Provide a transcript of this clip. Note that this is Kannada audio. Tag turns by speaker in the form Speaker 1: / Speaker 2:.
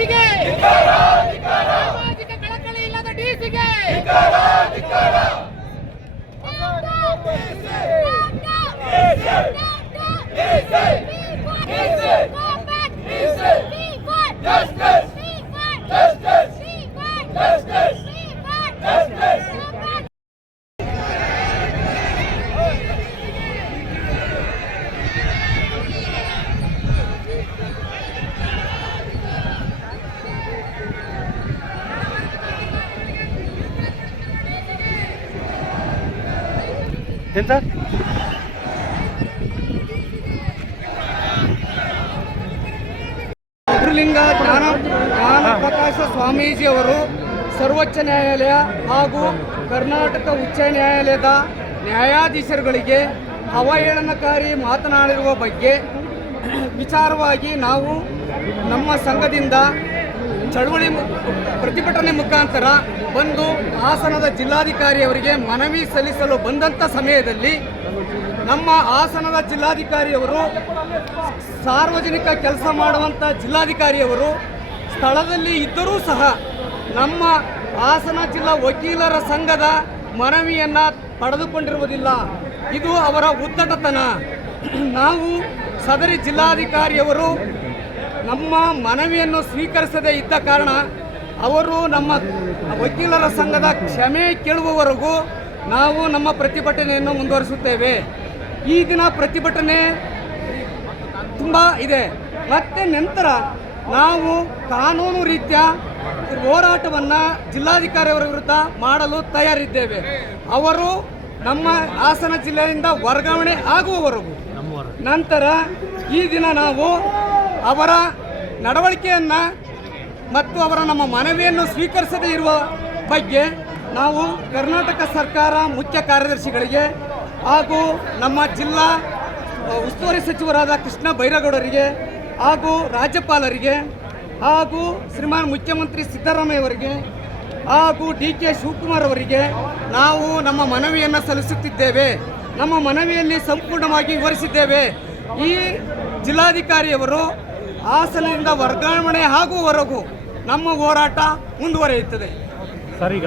Speaker 1: ಡಿಸಿಗೆ
Speaker 2: ಎಂತ
Speaker 3: ಗುರುಲಿಂಗ ಜ್ಞಾನ ಜ್ಞಾನ ಪ್ರಕಾಶ ಸ್ವಾಮೀಜಿಯವರು ಸರ್ವೋಚ್ಚ ನ್ಯಾಯಾಲಯ ಹಾಗೂ ಕರ್ನಾಟಕ ಉಚ್ಚ ನ್ಯಾಯಾಲಯದ ನ್ಯಾಯಾಧೀಶರುಗಳಿಗೆ ಅವಹೇಳನಕಾರಿ ಮಾತನಾಡಿರುವ ಬಗ್ಗೆ ವಿಚಾರವಾಗಿ ನಾವು ನಮ್ಮ ಸಂಘದಿಂದ ಚಳವಳಿ ಪ್ರತಿಭಟನೆ ಮುಖಾಂತರ ಬಂದು ಹಾಸನದ ಜಿಲ್ಲಾಧಿಕಾರಿಯವರಿಗೆ ಮನವಿ ಸಲ್ಲಿಸಲು ಬಂದಂಥ ಸಮಯದಲ್ಲಿ ನಮ್ಮ ಹಾಸನದ ಜಿಲ್ಲಾಧಿಕಾರಿಯವರು ಸಾರ್ವಜನಿಕ ಕೆಲಸ ಮಾಡುವಂಥ ಜಿಲ್ಲಾಧಿಕಾರಿಯವರು ಸ್ಥಳದಲ್ಲಿ ಇದ್ದರೂ ಸಹ ನಮ್ಮ ಹಾಸನ ಜಿಲ್ಲಾ ವಕೀಲರ ಸಂಘದ ಮನವಿಯನ್ನು ಪಡೆದುಕೊಂಡಿರುವುದಿಲ್ಲ. ಇದು ಅವರ ಉದ್ದಟತನ. ನಾವು ಸದರಿ ಜಿಲ್ಲಾಧಿಕಾರಿಯವರು ನಮ್ಮ ಮನವಿಯನ್ನು ಸ್ವೀಕರಿಸದೇ ಇದ್ದ ಕಾರಣ ಅವರು ನಮ್ಮ ವಕೀಲರ ಸಂಘದ ಕ್ಷಮೆ ಕೇಳುವವರೆಗೂ ನಾವು ನಮ್ಮ ಪ್ರತಿಭಟನೆಯನ್ನು ಮುಂದುವರಿಸುತ್ತೇವೆ. ಈ ದಿನ ಪ್ರತಿಭಟನೆ ತುಂಬ ಇದೆ. ಮತ್ತು ನಂತರ ನಾವು ಕಾನೂನು ರೀತಿಯ ಹೋರಾಟವನ್ನು ಜಿಲ್ಲಾಧಿಕಾರಿಯವರ ವಿರುದ್ಧ ಮಾಡಲು ತಯಾರಿದ್ದೇವೆ. ಅವರು ನಮ್ಮ ಹಾಸನ ಜಿಲ್ಲೆಯಿಂದ ವರ್ಗಾವಣೆ ಆಗುವವರೆಗೂ. ನಂತರ ಈ ದಿನ ನಾವು ಅವರ ನಡವಳಿಕೆಯನ್ನು ಮತ್ತು ಅವರ ನಮ್ಮ ಮನವಿಯನ್ನು ಸ್ವೀಕರಿಸದೇ ಇರುವ ಬಗ್ಗೆ ನಾವು ಕರ್ನಾಟಕ ಸರ್ಕಾರ ಮುಖ್ಯ ಕಾರ್ಯದರ್ಶಿಗಳಿಗೆ ಹಾಗೂ ನಮ್ಮ ಜಿಲ್ಲಾ ಉಸ್ತುವಾರಿ ಸಚಿವರಾದ ಕೃಷ್ಣ ಬೈರಗೌಡರಿಗೆ ಹಾಗೂ ರಾಜ್ಯಪಾಲರಿಗೆ ಹಾಗೂ ಶ್ರೀಮಾನ್ ಮುಖ್ಯಮಂತ್ರಿ ಸಿದ್ದರಾಮಯ್ಯವರಿಗೆ ಹಾಗೂ ಡಿ ಕೆ ಶಿವಕುಮಾರ್ ಅವರಿಗೆ ನಾವು ನಮ್ಮ ಮನವಿಯನ್ನು ಸಲ್ಲಿಸುತ್ತಿದ್ದೇವೆ. ನಮ್ಮ ಮನವಿಯಲ್ಲಿ ಸಂಪೂರ್ಣವಾಗಿ ವಿವರಿಸಿದ್ದೇವೆ. ಈ ಜಿಲ್ಲಾಧಿಕಾರಿಯವರು ಹಾಸನದಿಂದ ವರ್ಗಾವಣೆ ಹಾಗೂ ಹೊರಗು ನಮ್ಮ ಹೋರಾಟ ಮುಂದುವರಿಯುತ್ತದೆ.
Speaker 2: ಸರಿಗ